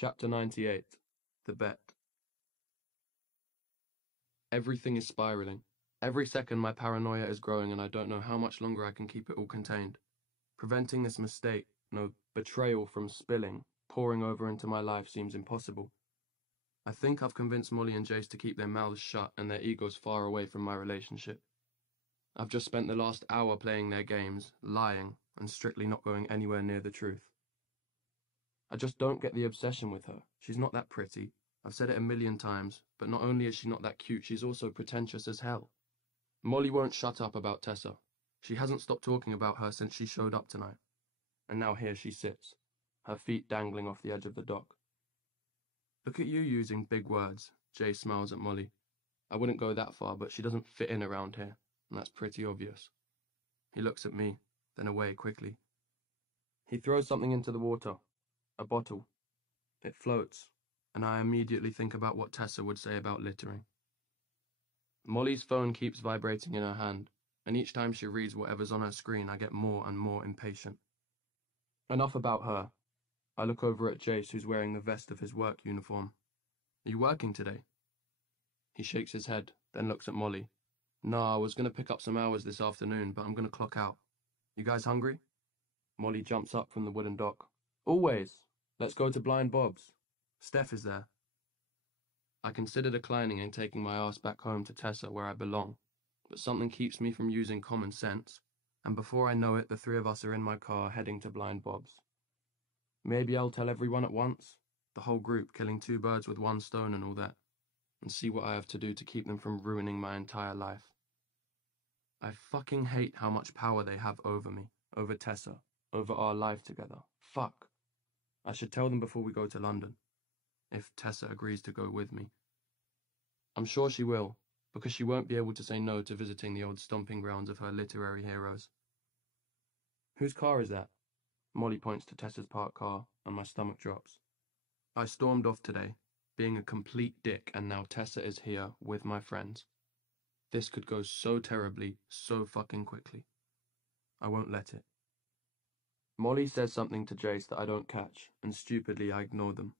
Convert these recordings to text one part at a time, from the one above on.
Chapter 98. The Bet. Everything is spiraling. Every second my paranoia is growing and I don't know how much longer I can keep it all contained. Preventing this mistake, no betrayal from spilling, pouring over into my life seems impossible. I think I've convinced Molly and Jace to keep their mouths shut and their egos far away from my relationship. I've just spent the last hour playing their games, lying, and strictly not going anywhere near the truth. I just don't get the obsession with her. She's not that pretty. I've said it a million times, but not only is she not that cute, she's also pretentious as hell. Molly won't shut up about Tessa. She hasn't stopped talking about her since she showed up tonight. And now here she sits, her feet dangling off the edge of the dock. Look at you using big words, Jay smiles at Molly. I wouldn't go that far, but she doesn't fit in around here, and that's pretty obvious. He looks at me, then away quickly. He throws something into the water. A bottle. It floats, and I immediately think about what Tessa would say about littering. Molly's phone keeps vibrating in her hand, and each time she reads whatever's on her screen, I get more and more impatient. Enough about her. I look over at Jace, who's wearing the vest of his work uniform. Are you working today? He shakes his head, then looks at Molly. Nah, I was going to pick up some hours this afternoon, but I'm going to clock out. You guys hungry? Molly jumps up from the wooden dock. Always. Let's go to Blind Bob's. Steph is there. I consider declining and taking my ass back home to Tessa where I belong, but something keeps me from using common sense, and before I know it, the three of us are in my car heading to Blind Bob's. Maybe I'll tell everyone at once, the whole group, killing two birds with one stone and all that, and see what I have to do to keep them from ruining my entire life. I fucking hate how much power they have over me, over Tessa, over our life together. Fuck. I should tell them before we go to London, if Tessa agrees to go with me. I'm sure she will, because she won't be able to say no to visiting the old stomping grounds of her literary heroes. Whose car is that? Molly points to Tessa's parked car, and my stomach drops. I stormed off today, being a complete dick, and now Tessa is here with my friends. This could go so terribly, so fucking quickly. I won't let it. Molly says something to Jace that I don't catch, and stupidly I ignore them,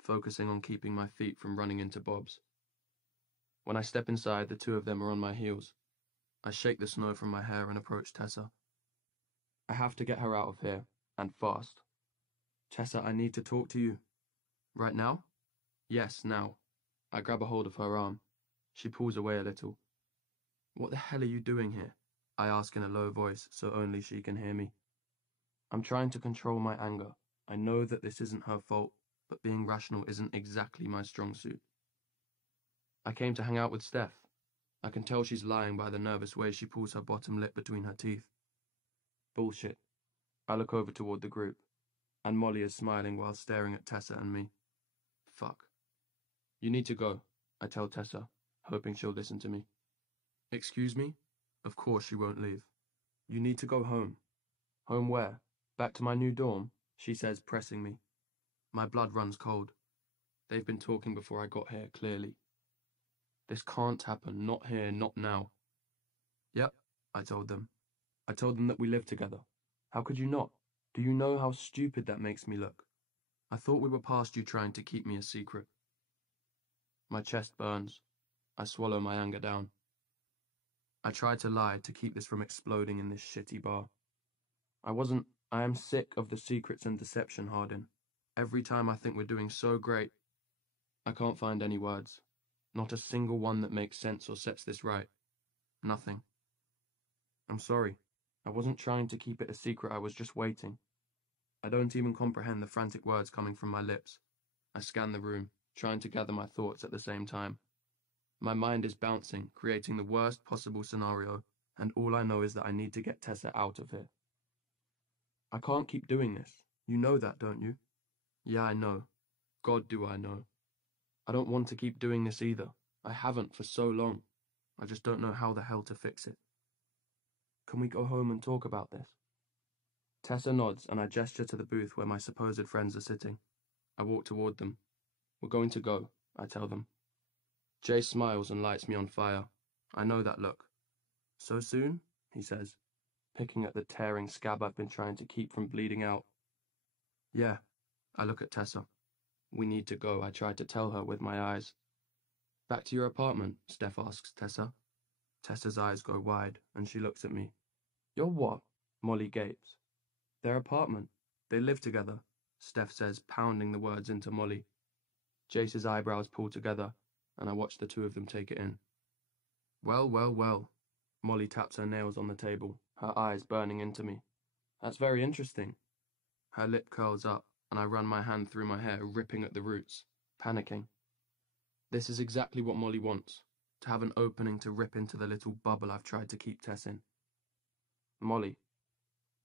focusing on keeping my feet from running into Bob's. When I step inside, the two of them are on my heels. I shake the snow from my hair and approach Tessa. I have to get her out of here, and fast. Tessa, I need to talk to you. Right now? Yes, now. I grab a hold of her arm. She pulls away a little. What the hell are you doing here? I ask in a low voice, so only she can hear me. I'm trying to control my anger. I know that this isn't her fault, but being rational isn't exactly my strong suit. I came to hang out with Steph. I can tell she's lying by the nervous way she pulls her bottom lip between her teeth. Bullshit. I look over toward the group, and Molly is smiling while staring at Tessa and me. Fuck. You need to go, I tell Tessa, hoping she'll listen to me. Excuse me? Of course she won't leave. You need to go home. Home where? Back to my new dorm, she says, pressing me. My blood runs cold. They've been talking before I got here, clearly. This can't happen, not here, not now. Yep, I told them. I told them that we live together. How could you not? Do you know how stupid that makes me look? I thought we were past you trying to keep me a secret. My chest burns. I swallow my anger down. I try to lie to keep this from exploding in this shitty bar. I am sick of the secrets and deception, Hardin. Every time I think we're doing so great, I can't find any words. Not a single one that makes sense or sets this right. Nothing. I'm sorry. I wasn't trying to keep it a secret, I was just waiting. I don't even comprehend the frantic words coming from my lips. I scan the room, trying to gather my thoughts at the same time. My mind is bouncing, creating the worst possible scenario, and all I know is that I need to get Tessa out of here. I can't keep doing this. You know that, don't you? Yeah, I know. God, do I know. I don't want to keep doing this either. I haven't for so long. I just don't know how the hell to fix it. Can we go home and talk about this? Tessa nods, and I gesture to the booth where my supposed friends are sitting. I walk toward them. We're going to go, I tell them. Jay smiles and lights me on fire. I know that look. So soon? He says, picking at the tearing scab I've been trying to keep from bleeding out. Yeah, I look at Tessa. We need to go, I tried to tell her with my eyes. Back to your apartment, Steph asks Tessa. Tessa's eyes go wide, and she looks at me. Your what? Molly gapes. Their apartment. They live together, Steph says, pounding the words into Molly. Jace's eyebrows pull together, and I watch the two of them take it in. Well, well, well. Molly taps her nails on the table, her eyes burning into me. That's very interesting. Her lip curls up, and I run my hand through my hair, ripping at the roots, panicking. This is exactly what Molly wants, to have an opening to rip into the little bubble I've tried to keep Tess in. Molly.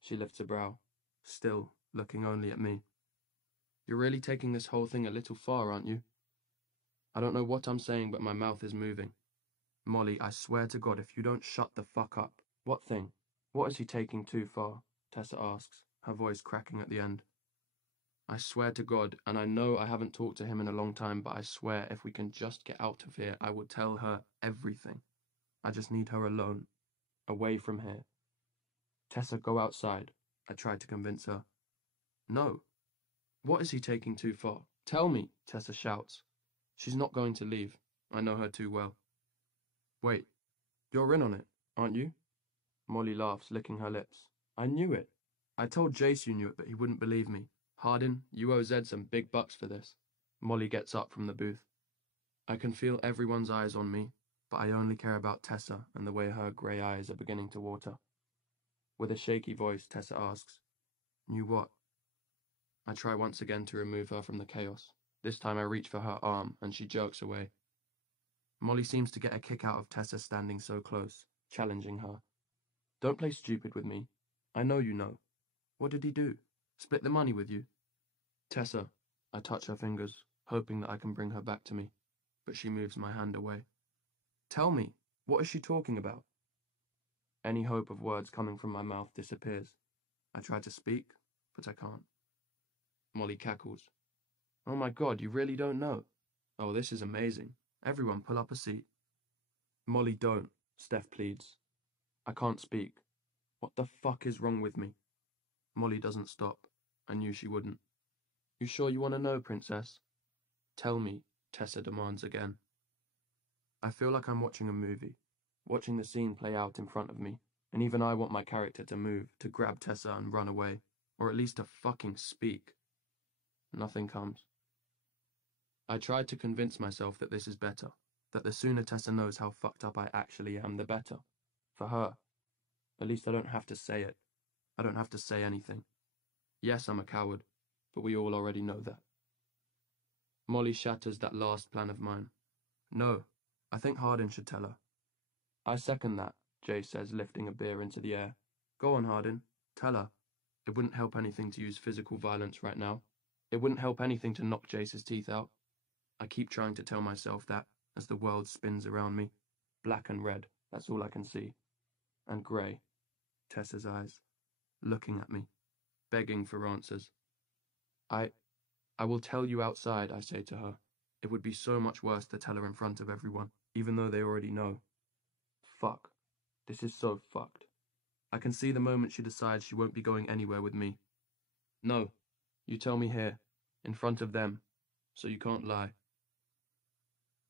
She lifts a brow, still looking only at me. You're really taking this whole thing a little far, aren't you? I don't know what I'm saying, but my mouth is moving. Molly, I swear to God, if you don't shut the fuck up. What thing? What is he taking too far? Tessa asks, her voice cracking at the end. I swear to God, and I know I haven't talked to him in a long time, but I swear if we can just get out of here, I will tell her everything. I just need her alone, away from here. Tessa, go outside. I tried to convince her. No. What is he taking too far? Tell me, Tessa shouts. She's not going to leave. I know her too well. Wait, you're in on it, aren't you? Molly laughs, licking her lips. I knew it. I told Jace you knew it, but he wouldn't believe me. Hardin, you owe Zed some big bucks for this. Molly gets up from the booth. I can feel everyone's eyes on me, but I only care about Tessa and the way her grey eyes are beginning to water. With a shaky voice, Tessa asks, Knew what? I try once again to remove her from the chaos. This time I reach for her arm, and she jerks away. Molly seems to get a kick out of Tessa standing so close, challenging her. Don't play stupid with me. I know you know. What did he do? Split the money with you? Tessa, I touch her fingers, hoping that I can bring her back to me, but she moves my hand away. Tell me, what is she talking about? Any hope of words coming from my mouth disappears. I try to speak, but I can't. Molly cackles. Oh my God, you really don't know? Oh, this is amazing. Everyone pull up a seat. Molly, don't, Steph pleads. I can't speak. What the fuck is wrong with me? Molly doesn't stop. I knew she wouldn't. You sure you want to know, Princess? Tell me, Tessa demands again. I feel like I'm watching a movie, watching the scene play out in front of me, and even I want my character to move, to grab Tessa and run away, or at least to fucking speak. Nothing comes. I tried to convince myself that this is better, that the sooner Tessa knows how fucked up I actually am, the better. For her. At least I don't have to say it. I don't have to say anything. Yes, I'm a coward, but we all already know that. Molly shatters that last plan of mine. No, I think Hardin should tell her. I second that, Jay says, lifting a beer into the air. Go on, Hardin. Tell her. It wouldn't help anything to use physical violence right now. It wouldn't help anything to knock Jace's teeth out. I keep trying to tell myself that as the world spins around me. Black and red, that's all I can see. And grey, Tessa's eyes, looking at me, begging for answers. I will tell you outside, I say to her. It would be so much worse to tell her in front of everyone, even though they already know. Fuck. This is so fucked. I can see the moment she decides she won't be going anywhere with me. No, you tell me here, in front of them, so you can't lie.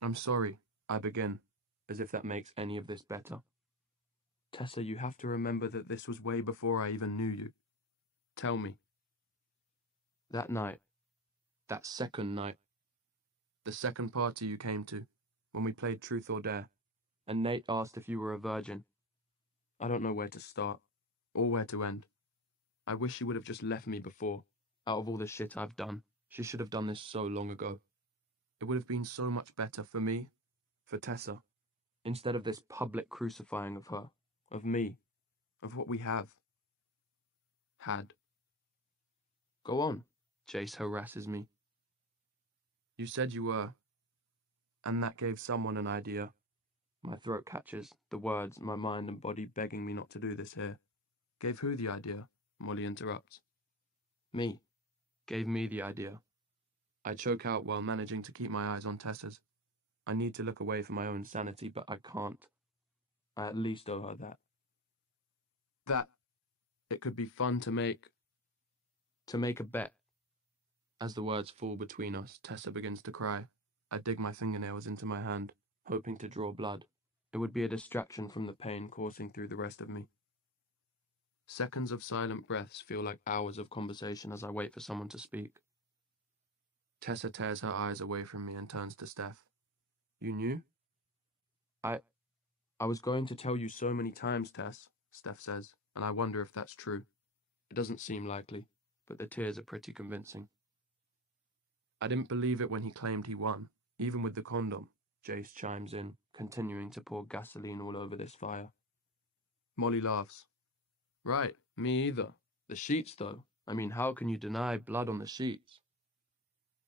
I'm sorry, I begin, as if that makes any of this better. Tessa, you have to remember that this was way before I even knew you. Tell me. That night, that second night, the second party you came to, when we played Truth or Dare, and Nate asked if you were a virgin. I don't know where to start, or where to end. I wish she would have just left me before. Out of all the shit I've done, she should have done this so long ago. It would have been so much better for me, for Tessa, instead of this public crucifying of her, of me, of what we have. Had. Go on, Jace harasses me. You said you were, and that gave someone an idea. My throat catches, the words, my mind and body begging me not to do this here. Gave who the idea? Molly interrupts. Me. Gave me the idea. I choke out while managing to keep my eyes on Tessa's. I need to look away for my own sanity, but I can't. I at least owe her that. That it could be fun to make a bet. As the words fall between us, Tessa begins to cry. I dig my fingernails into my hand, hoping to draw blood. It would be a distraction from the pain coursing through the rest of me. Seconds of silent breaths feel like hours of conversation as I wait for someone to speak. Tessa tears her eyes away from me and turns to Steph. You knew? I was going to tell you so many times, Tess, Steph says, and I wonder if that's true. It doesn't seem likely, but the tears are pretty convincing. I didn't believe it when he claimed he won, even with the condom, Jace chimes in, continuing to pour gasoline all over this fire. Molly laughs. Right, me either. The sheets, though. I mean, how can you deny blood on the sheets?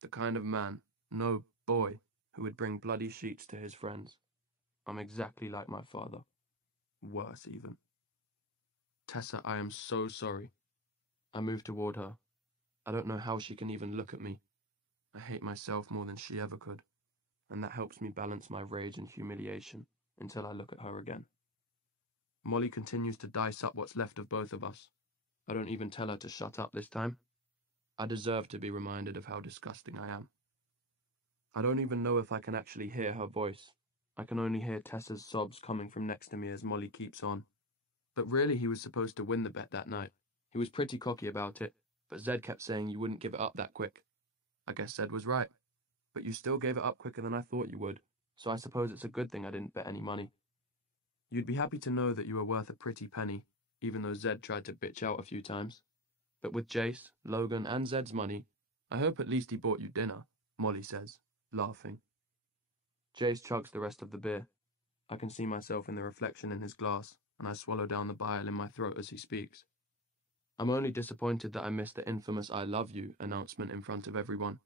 The kind of man, no boy, who would bring bloody sheets to his friends. I'm exactly like my father. Worse, even. Tessa, I am so sorry. I move toward her. I don't know how she can even look at me. I hate myself more than she ever could, and that helps me balance my rage and humiliation until I look at her again. Molly continues to dice up what's left of both of us. I don't even tell her to shut up this time. I deserve to be reminded of how disgusting I am. I don't even know if I can actually hear her voice. I can only hear Tessa's sobs coming from next to me as Molly keeps on. But really, he was supposed to win the bet that night. He was pretty cocky about it, but Zed kept saying you wouldn't give it up that quick. I guess Zed was right. But you still gave it up quicker than I thought you would, so I suppose it's a good thing I didn't bet any money. You'd be happy to know that you were worth a pretty penny, even though Zed tried to bitch out a few times. But with Jace, Logan, and Zed's money, I hope at least he bought you dinner, Molly says, laughing. Jace chugs the rest of the beer. I can see myself in the reflection in his glass, and I swallow down the bile in my throat as he speaks. I'm only disappointed that I missed the infamous I love you announcement in front of everyone.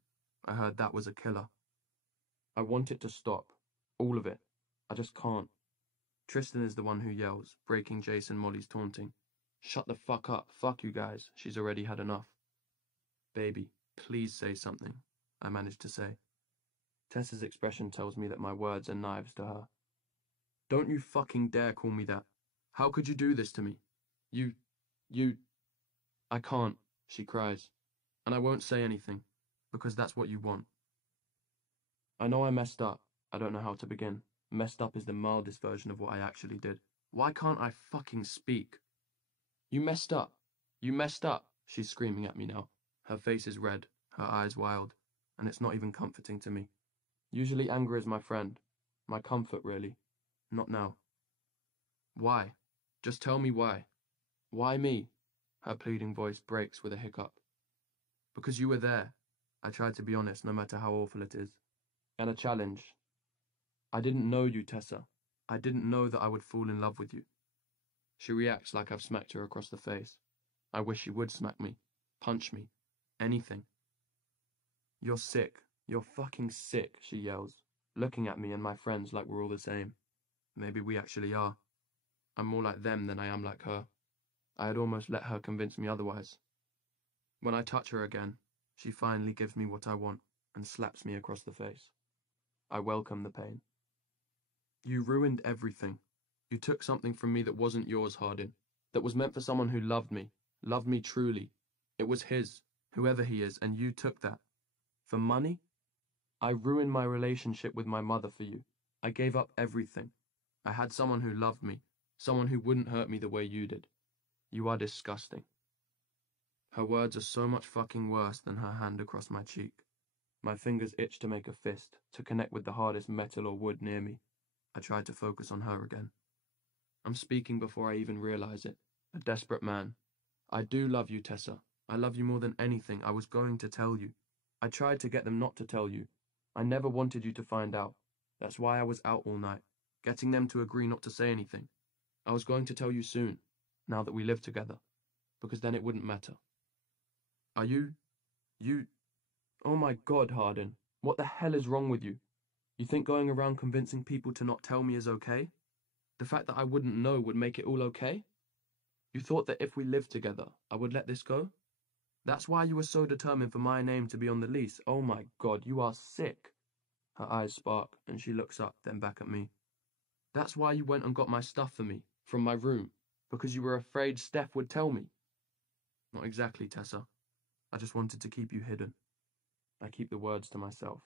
I heard that was a killer. I want it to stop. All of it. I just can't. Tristan is the one who yells, breaking Jace and Molly's taunting. Shut the fuck up. Fuck you guys. She's already had enough. Baby, please say something, I managed to say. Tessa's expression tells me that my words are knives to her. Don't you fucking dare call me that. How could you do this to me? You... I can't, she cries. And I won't say anything, because that's what you want. I know I messed up. I don't know how to begin. Messed up is the mildest version of what I actually did. Why can't I fucking speak? You messed up. You messed up, she's screaming at me now. Her face is red, her eyes wild, and it's not even comforting to me. Usually anger is my friend. My comfort, really. Not now. Why? Just tell me why. Why me? Her pleading voice breaks with a hiccup. Because you were there. I tried to be honest, no matter how awful it is. And a challenge. I didn't know you, Tessa. I didn't know that I would fall in love with you. She reacts like I've smacked her across the face. I wish she would smack me. Punch me. Anything. You're sick. You're fucking sick, she yells, looking at me and my friends like we're all the same. Maybe we actually are. I'm more like them than I am like her. I had almost let her convince me otherwise. When I touch her again, she finally gives me what I want and slaps me across the face. I welcome the pain. You ruined everything. You took something from me that wasn't yours, Hardin, that was meant for someone who loved me truly. It was his, whoever he is, and you took that. For money? I ruined my relationship with my mother for you. I gave up everything. I had someone who loved me, someone who wouldn't hurt me the way you did. You are disgusting. Her words are so much fucking worse than her hand across my cheek. My fingers itch to make a fist, to connect with the hardest metal or wood near me. I try to focus on her again. I'm speaking before I even realize it. A desperate man. I do love you, Tessa. I love you more than anything. I was going to tell you. I tried to get them not to tell you. I never wanted you to find out. That's why I was out all night, getting them to agree not to say anything. I was going to tell you soon, now that we live together, because then it wouldn't matter. Are you... Oh my God, Hardin. What the hell is wrong with you? You think going around convincing people to not tell me is okay? The fact that I wouldn't know would make it all okay? You thought that if we lived together, I would let this go? That's why you were so determined for my name to be on the lease. Oh my God, you are sick. Her eyes spark, and she looks up, then back at me. That's why you went and got my stuff for me, from my room, because you were afraid Steph would tell me. Not exactly, Tessa. I just wanted to keep you hidden. I keep the words to myself.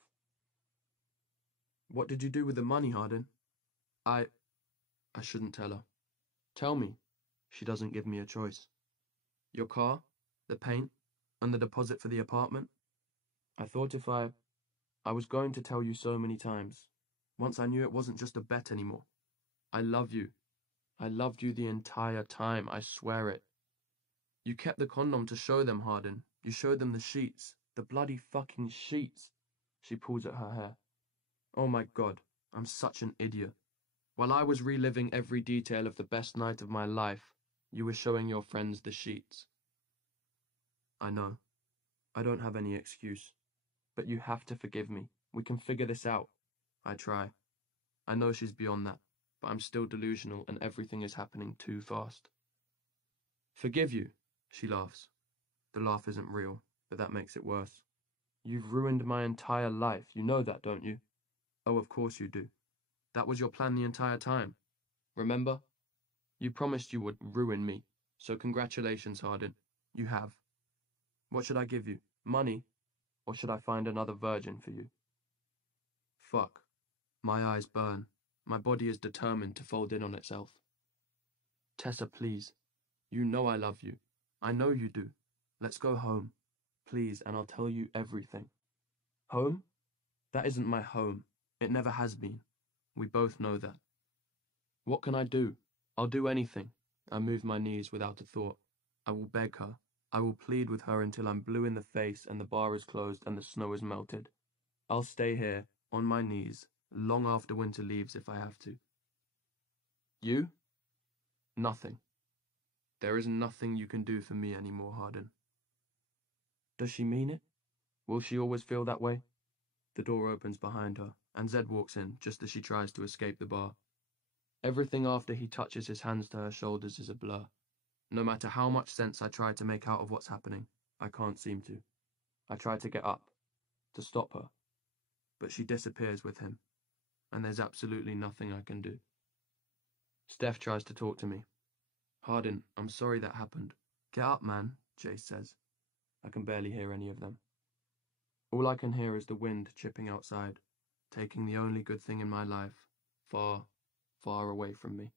What did you do with the money, Hardin? I shouldn't tell her. Tell me. She doesn't give me a choice. Your car, the paint, and the deposit for the apartment? I thought if I was going to tell you so many times. Once I knew it wasn't just a bet anymore. I love you. I loved you the entire time, I swear it. You kept the condom to show them, Hardin. You showed them the sheets. The bloody fucking sheets. She pulls at her hair. Oh my God, I'm such an idiot. While I was reliving every detail of the best night of my life, you were showing your friends the sheets. I know. I don't have any excuse. But you have to forgive me. We can figure this out. I try. I know she's beyond that, but I'm still delusional and everything is happening too fast. Forgive you, she laughs. The laugh isn't real, but that makes it worse. You've ruined my entire life. You know that, don't you? Oh, of course you do. That was your plan the entire time. Remember? You promised you would ruin me, so congratulations, Hardin. You have. What should I give you? Money? Or should I find another virgin for you? Fuck. My eyes burn. My body is determined to fold in on itself. Tessa, please. You know I love you. I know you do. Let's go home. Please, and I'll tell you everything. Home? That isn't my home. It never has been. We both know that. What can I do? I'll do anything. I move my knees without a thought. I will beg her. I will plead with her until I'm blue in the face and the bar is closed and the snow is melted. I'll stay here, on my knees, long after winter leaves if I have to. You? Nothing. There is nothing you can do for me anymore, Hardin. Does she mean it? Will she always feel that way? The door opens behind her, and Zed walks in just as she tries to escape the bar. Everything after he touches his hands to her shoulders is a blur. No matter how much sense I try to make out of what's happening, I can't seem to. I try to get up, to stop her, but she disappears with him, and there's absolutely nothing I can do. Steph tries to talk to me. Hardin, I'm sorry that happened. Get up, man, Jace says. I can barely hear any of them. All I can hear is the wind chipping outside, taking the only good thing in my life far, far away from me.